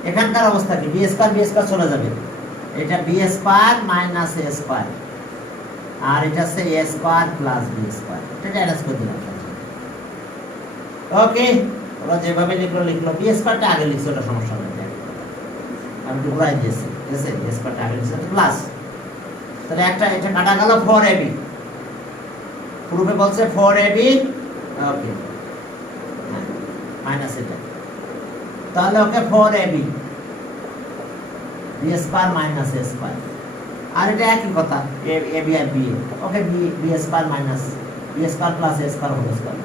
এখানকার অবস্থা কি, b স্কয়ার চলে যাবে, এটা b square minus a square, আর এটা আছে a square plus b square, এটা এনএস করে দিলাম। ওকে ওরা যেভাবে লিখলো b স্কয়ারটা আগে লিখছে, ওটা সমস্যা নেই, আমি তো ঘুরাই দিয়েছি, ঠিক আছে b স্কয়ারটা আগে লিখছে প্লাস, তাহলে একটা এটা কাটা গেল 4ab, প্রুফে বলছে 4ab, ওকে মাইনাস এটা, তাহলে okay 4ab b square minus a square, আর এটা একই কথা ab আর b, okay b square minus b square plus a square whole square.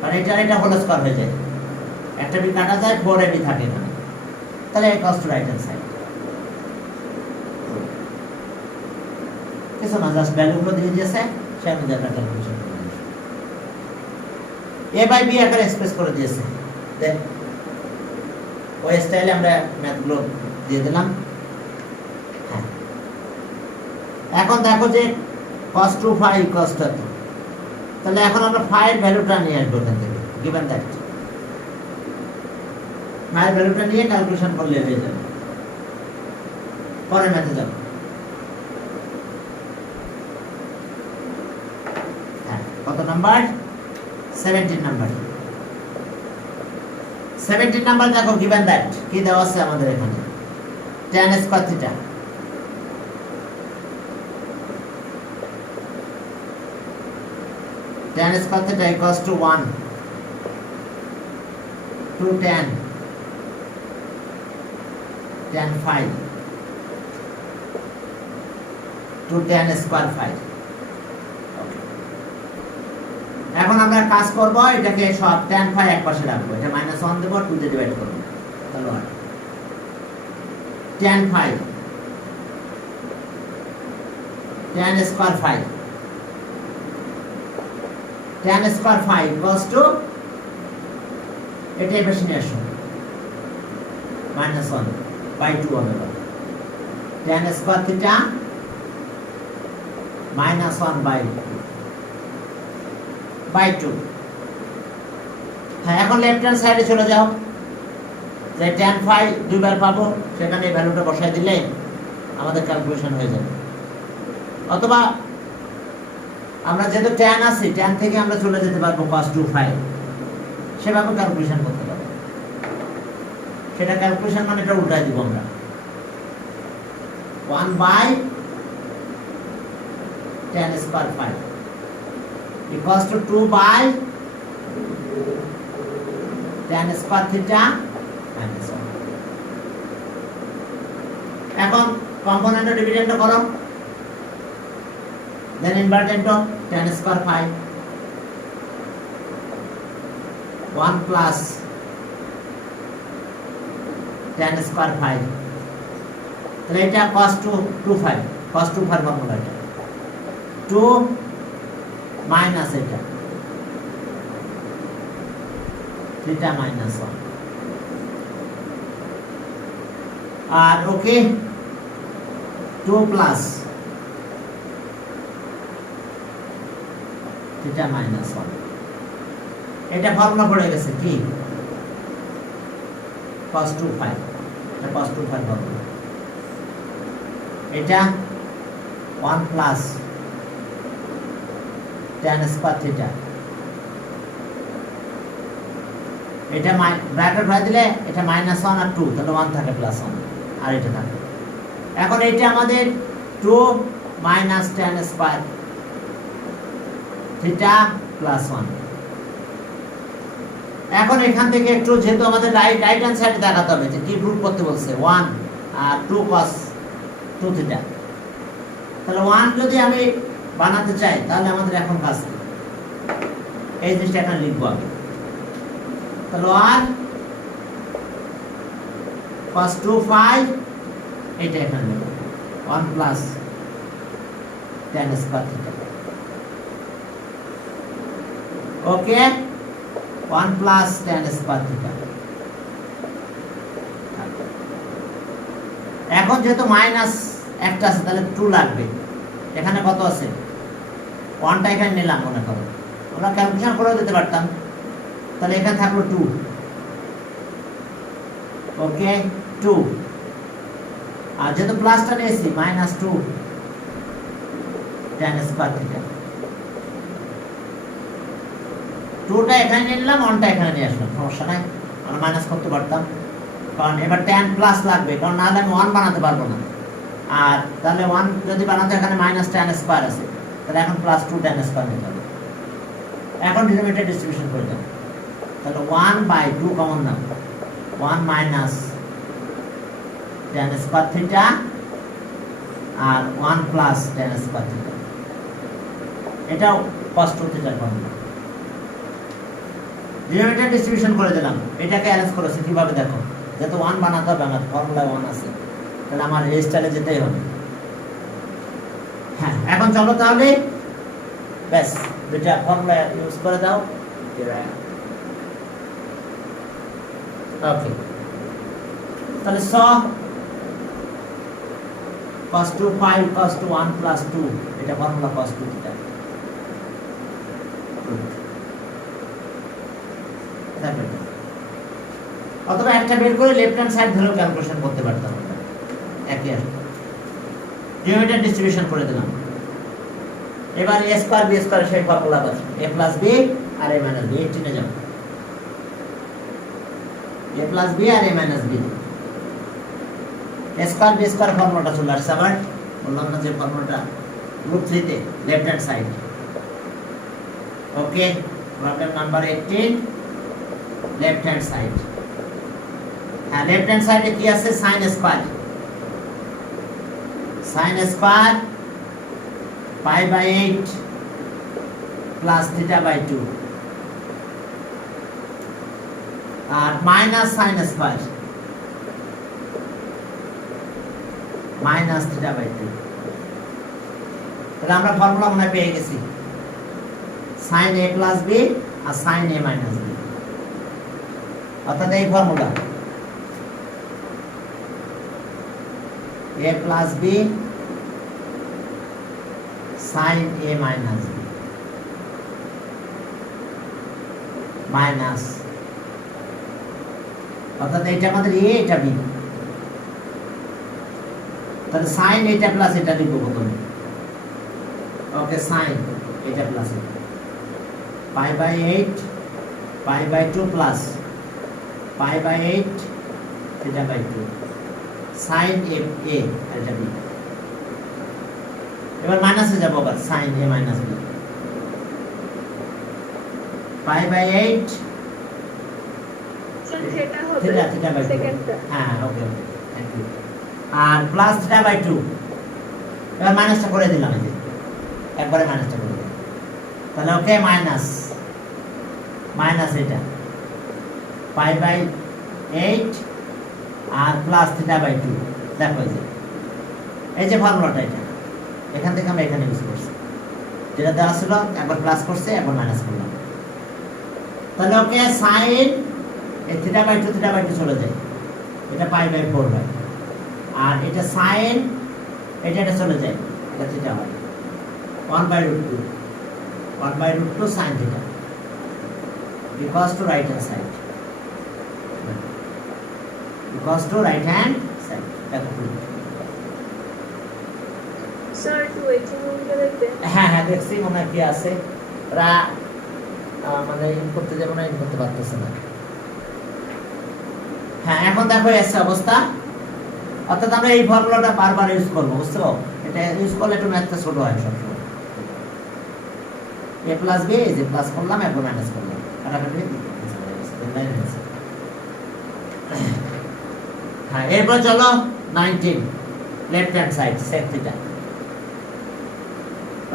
কারণ এটা হোল স্কয়ার হয়ে যায়, একটা বি কাটা যায়, 4ab থাকে না, তাহলে a cos to right hand side কিছু না, জাস্ট ভ্যালুগুলো দিয়ে দিয়েছে, সে আমি দেখা ক্যালকুলেশন করে দিয়েছি, a বাই b আকারে এক্সপ্রেস করে দিয়েছে। দেন ওই স্টাইলে আমরা ম্যাথগুলো দিয়ে দিলাম। হ্যাঁ, এখন দেখো যে cos 2 phi equals to এত, তাহলে এখন আমরা phi এর ভ্যালুটা নিয়ে আসবো এখান থেকে, given that phi এর ভ্যালুটা নিয়ে ক্যালকুলেশন করলে হয়ে যাবে। পরের ম্যাথে যাব। হ্যাঁ, কত নাম্বার? 17 নাম্বার। 17 নাম্বার দেখো, given that কি দেওয়া আছে আমাদের এখানে, tan square theta, tan square theta equals to 1 to tan phi to tan square phi। এখন আমরা কাজ করব, এটাকে সব tan phi এক পাশে রাখবো, এটা -1 দেব, 2 দিয়ে ডিভাইড করব, তাহলে আর tan phi tan square phi tan square phi equals to এটাই বেশি নিয়ে আসুন, -1 by 2 হবে, tan square theta -1 by 2। হ্যাঁ, এখন লেফট হ্যান্ড সাইডে চলে যাও, যে tan phi দুইবার পাবো, সেখানে এই ভ্যালুটা বসাই দিলে আমাদের ক্যালকুলেশন হয়ে যাবে। অথবা আমরা যেহেতু tan আছে, tan থেকে আমরা চলে যেতে পারবো cos 2 phi, সেভাবে ক্যালকুলেশন করতে পারবো। সেটা ক্যালকুলেশন মানে এটা উল্টাই দিব আমরা, 1 by tan square phi equals to 2 by tan square theta minus 1। এখন কম্পোনেন্ট ডিভিডেন্ড করো, then invert into tan square phi 1 plus tan square phi, তাহলে এটা cos 2 phi, cos 2 phi formula, এটা 2 মাইনাস এটা theta minus 1, আর ওকে 2 plus theta minus 1, এটা ফর্মুলা পড়ে গেছে কি, cos 2 phi, এটা cos 2 phi ফর্মুলা, এটা 1 plus tan square theta, এটা ব্র্যাকেট ভরে দিলে এটা -1 আর 2, তাহলে 1 থাকে +1 আর এটা থাকে। এখন এটা আমাদের 2 minus tan square theta plus 1। এখন এখান থেকে একটু, যেহেতু আমাদের রাইট হ্যান্ড সাইডে দেখাতে হবে, যে কি প্রুফ করতে বলছে, 1 আর 2 cos 2 theta, তাহলে 1 যদি আমি বানাতে চাই, তাহলে আমাদের এখন কাজ এই জিনিসটা এখানে লিখবো আগে, তাহলে 1 cos 2 phi, এটা এখানে লিখবো 1 plus tan square theta, ওকে 1 plus tan square theta। এখন যেহেতু মাইনাস একটা আছে, তাহলে 2 লাগবে, এখানে কত আছে, 1টা এখানে নিলাম, মনে করো আমরা ক্যালকুলেশন করে দিতে পারতাম, তাহলে এখানে থাকলো 2, ওকে 2, আর যেহেতু প্লাসটা নিয়েছি -2 tan square theta, 2টা এখানে নিলাম, 1টা এখানে নিয়ে আসলাম, সমস্যা নাই, আমরা মাইনাস করতে পারতাম, কারণ এবার tan প্লাস লাগবে, কারণ নাহলে আমি 1 বানাতে পারবো না, আর তাহলে 1 যদি বানাতে, এখানে -tan স্কয়ার আছে, তাহলে এখন +2 tan স্কয়ার নিতে হবে। এখন ডিনোমিনেটর ডিস্ট্রিবিউশন করে দাও, তাহলে 1 by 2 কমন নাও, 1 minus tan square theta আর 1 plus tan square theta, এটাও cos 2 theta formula. Denominator distribution করে দিলাম, এটাকে অ্যারেঞ্জ করেছে কিভাবে দেখো, যেহেতু 1 বানাতে হবে আমার, ফর্মুলা 1 আছে, তাহলে আমার রেজিস্টারে যেতেই হবে। হ্যাঁ, এখন চলো তাহলে ব্যাস দুইটা ফর্মুলা ইউজ করে দাও। ওকে, তাহলে স cos 2 5 cos 2 1 plus 2, এটা ফর্মুলা cos 2 থিটা। অথবা একটা বের করে লেফট হ্যান্ড সাইড ধরেও ক্যালকুলেশন করতে পারতাম আমরা, একই আর ডিনোমিনেটর ডিস্ট্রিবিউশন করে দিলাম। এবার a স্কয়ার b স্কয়ার সেই formula boss, a plus b আর a মাইনাস b, এই চিনে যাও, a প্লাস b আর a minus b। a square b square ফর্মুলাটা চলে আসছে আবার, বললাম না যে ফর্মুলাটা গ্রুপ 3 তে left hand side. Okay, problem number 18, left hand side. হ্যাঁ, লেফট হ্যান্ড সাইডে কি আছে, sin square, sin square pi by 8 plus theta by 2 আর minus sin square minus theta by 2। তাহলে আমরা ফর্মুলা মনে পেয়ে গেছি, sin a প্লাস b আর sin a মাইনাস b, অর্থাৎ এই formula a plus b sin a minus b minus, অর্থাৎ এটা আমাদের a, এটা b, তাহলে sin এটা প্লাস এটা লিখব প্রথমে। ওকে, sin এটা প্লাস এটা pi by 8 pi by 2 plus pi by 8 theta by 2 sin a এটা b। এবার মাইনাসে যাব আবার, sin a minus b pi by 8 সেটা হবে থিটা থিটা বাই 2। সেকেন্ডটা। হ্যাঁ, ওকে ওকে, থ্যাংক ইউ। আর প্লাস থিটা বাই 2, এবার মাইনাসটা করে দিলাম, এই যে একবারে মাইনাসটা করে দিলাম, তাহলে ওকে মাইনাস মাইনাস এটা পাই বাই 8 আর প্লাস থিটা বাই 2। দেখো এই যে ফর্মুলাটা, এটা এখান থেকে আমরা এখানে ইউজ করছি, যেটা দেওয়া ছিল একবার প্লাস করছে একবার মাইনাস করলাম, তাহলে ওকে সাইন এই থিটা বাই 2 চলে যায়, এটা পাই বাই 4 হয়, আর এটা সাইন এটা চলে যায়, এটা থিটা হয় 1/√2 1/√2 sin theta equals to right hand side, equals to right hand side। দেখো স্যার একটু ওয়েটিং রুমটা দেখবেন। হ্যাঁ হ্যাঁ, দেখছি মনে হয় কি আছে, ওরা মানে ইন করতে যাবো না, ইন করতে পারতেছে না। হ্যাঁ, এখন দেখো এসে অবস্থা, অর্থাৎ আমরা এই ফর্মুলাটা বারবার ইউজ করবো, বুঝছো? এটা ইউজ করলে একটু ম্যাথটা ছোট হয় সবসময়। a প্লাস b, এই যে প্লাস করলাম একবার মাইনাস করলাম, কাটাকাটি হ্যাঁ। এরপর চলো 19, left hand side sec theta.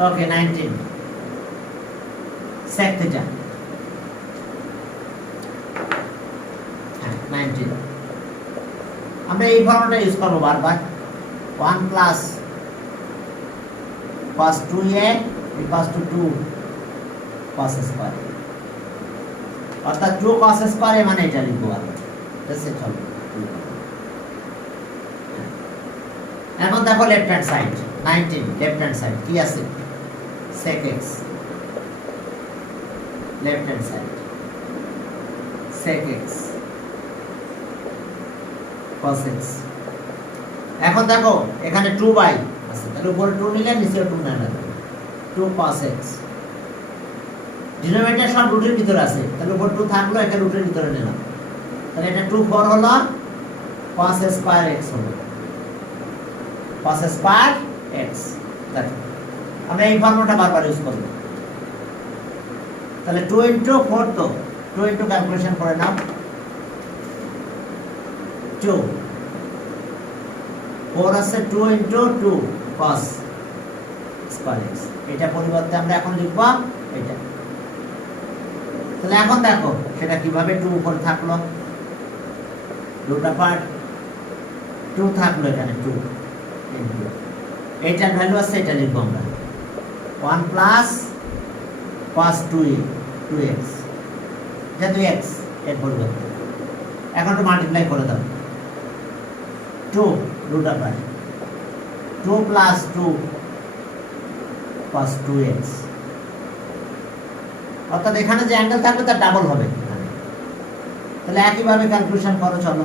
Okay, 19 sec theta. হ্যাঁ, 19 আমরা এই ফর্মুলাটা ইউজ করবো বারবার, 1 plus cos 2a equals to 2 cos square, অর্থাৎ 2 cos স্কয়ার মানে এটা লিখবো আমরা, ঠিক আছে? চলো এখন দেখো left hand side 19, left hand side কি আছে, sec x, left hand side sec x cos x। এখন দেখো এখানে 2 বাই আছে, তাহলে উপরে 2 নিলে নিচে 2 নেবে, 2 cos x, ডিনোমিনেটর সব রুটের ভিতরে আছে, তাহলে উপর 2 থাকলো, এখানে রুটের ভিতরে নিলাম, তাহলে এটা 2 4 হলো, cos স্কয়ার x হলো, cos স্কয়ার x। দেখো আমরা এই ফর্মুলাটা বারবার ইউজ করব, তাহলে 2 * 4, তো 2 * ক্যালকুলেশন করে নাও, 2 4 আছে, 2 * 2 cos স্কয়ার x, এটা পরিবর্তে আমরা এখন লিখব এটা তাহলে এখন দেখো সেটা কিভাবে 2 উপরে থাকলো, রুট আপার 2 থাকলো এখানে 2 ইনটু এইটার ভ্যালু আছে, এটা লিখবো আমরা 1 প্লাস cos 2x, যেহেতু x এর পরিবর্তে এখন একটু মাল্টিপ্লাই করে দাও 2 রুট আপার 2 প্লাস 2 cos 2x, অর্থাৎ এখানে যে অ্যাঙ্গেল থাকবে তার ডাবল হবে এখানে। তাহলে একইভাবে ক্যালকুলেশন করো, চলো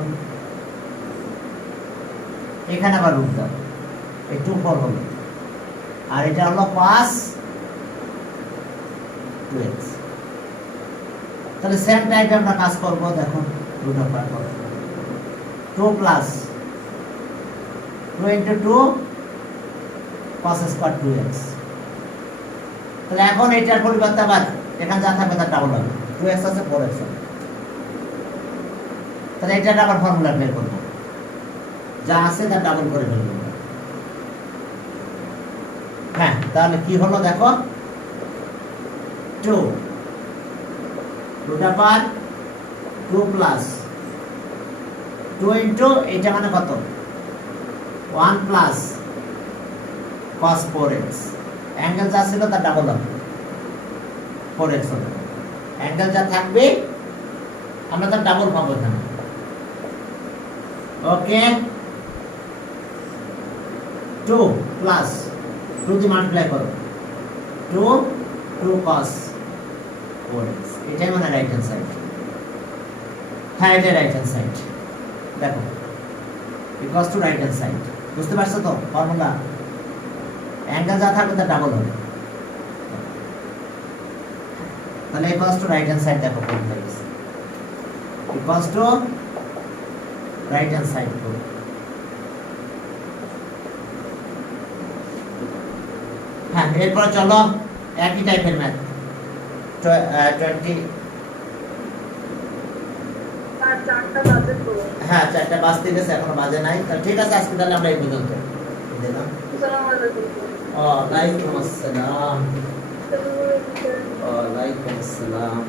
এখানে আবার রুট দাও, এই 2 4 হলো, আর এটা হলো cos 2x। তাহলে সেম টাইপে আমরা কাজ করব, দেখো রুট আপার 2 plus 2 into 2 cos square 2x। তাহলে এখন এটার পরিবর্তে আবার এখানে যা থাকবে তার ডাবল হবে, 2x আছে 4x হবে। তাহলে এটার আবার ফর্মুলা বের করব, যা আছে তার ডাবল করে ফেলবো। হ্যাঁ, তাহলে কি হলো দেখো 2 রুট আপার 2 প্লাস 2 ইন্টু এটা মানে কত 1 প্লাস cos 4x, অ্যাঙ্গেল যা ছিল তার ডাবল হবে 4x হবে, অ্যাঙ্গেল যা থাকবে আমরা তার ডাবল পাবো এখানে। ওকে, 2 প্লাস 2 দিয়ে মাল্টিপ্লাই করো 2 cos 4x, এটাই মানে রাইট হ্যান্ড সাইড। হ্যাঁ, এটা রাইট হ্যান্ড সাইড, দেখো equals to right hand side. বুঝতে পারছো তো ফর্মুলা? অ্যাঙ্গেল যা থাকবে তার ডাবল হবে, তাহলে equals to right hand side, দেখো কোন হয়ে গেছে, equals to right hand side. হ্যাঁ, এরপর চলো একই টাইপের ম্যাথ 20। আর 4টা বাজে তো। হ্যাঁ, 4টা বাজতে গেছে, এখনো বাজে নাই। তাহলে ঠিক আছে, আজকে তাহলে আমরা এই পর্যন্ত দিলাম। আসসালামু আলাইকুম। ওয়ালাইকুম আসসালাম। আসসালামু আলাইকুম। ওয়ালাইকুম আসসালাম।